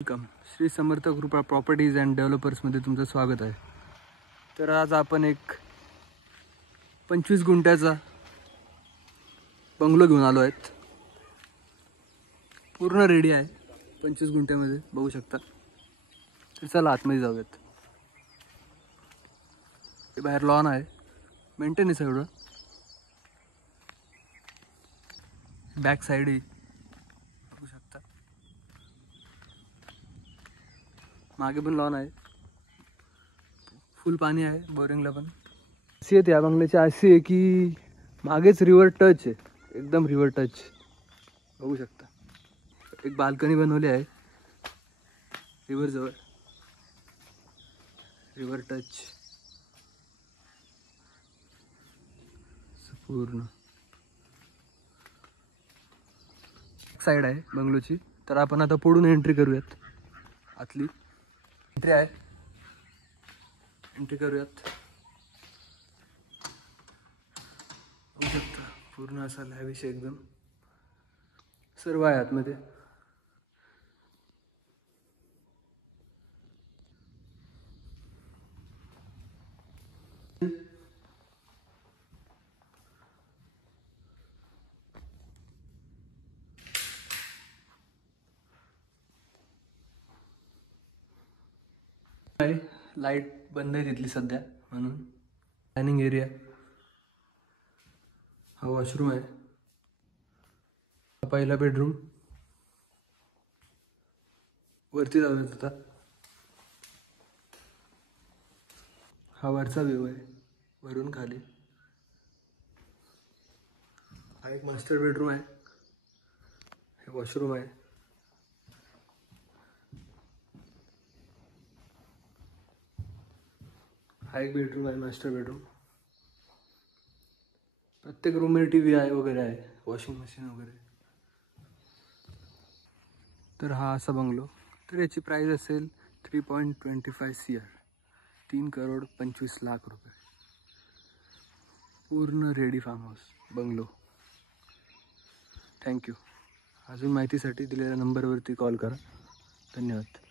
Welcome Shri Samarth कृपा properties and डेव्हलपर्समध्ये तुमचं स्वागत आहे. तर आज आपण एक 25 गुंठ्याचा बंगलो घेऊन आलो आहेत. पूर्ण रेडी आहे 25 गुंठ्यामध्ये बघू शकता. तर चला आतमध्ये जाऊयात. हे बाहेर लॉन आहे, मेंटेनन्स आहे एवढं. बॅक साईड आहे बघू शकता. मागे पण लॉन आहे, फुल पाणी आहे बोरिंगला पण. अशी आहे त्या बंगल्याची अशी आहे की मागेच रिव्हर टच आहे, एकदम रिव्हर टच बघू शकता. एक बाल्कनी बनवली आहे रिव्हर जवळ, रिव्हर टच पूर्ण साईड आहे बंगलोची. तर आपण आता पुढून एंट्री करूयात. आतली एंट्री आहे, एंट्री करूयात. बघू शकता पूर्ण असा लॅविश एकदम सर्व आहे आतमध्ये. लाईट बंद आहे तिथली सध्या म्हणून. डायनिंग एरिया, हा वॉशरूम आहे, पहिला बेडरूम. वरती जाऊयात आता. हा वरचा व्ह्यू आहे, वरून खाली. हा एक मास्टर बेडरूम आहे, हे वॉशरूम आहे. हा एक बेडरूम आहे, मास्टर बेडरूम. प्रत्येक रूममध्ये टी व्ही आहे वगैरे आहे, वॉशिंग मशीन वगैरे. तर हा असा बंगलो. तर याची प्राईस असेल 3.25 CR, 3,25,00,000 रुपये. पूर्ण ready farm house bungalow. Thank you. अजून माहितीसाठी दिलेल्या नंबरवरती कॉल करा. धन्यवाद.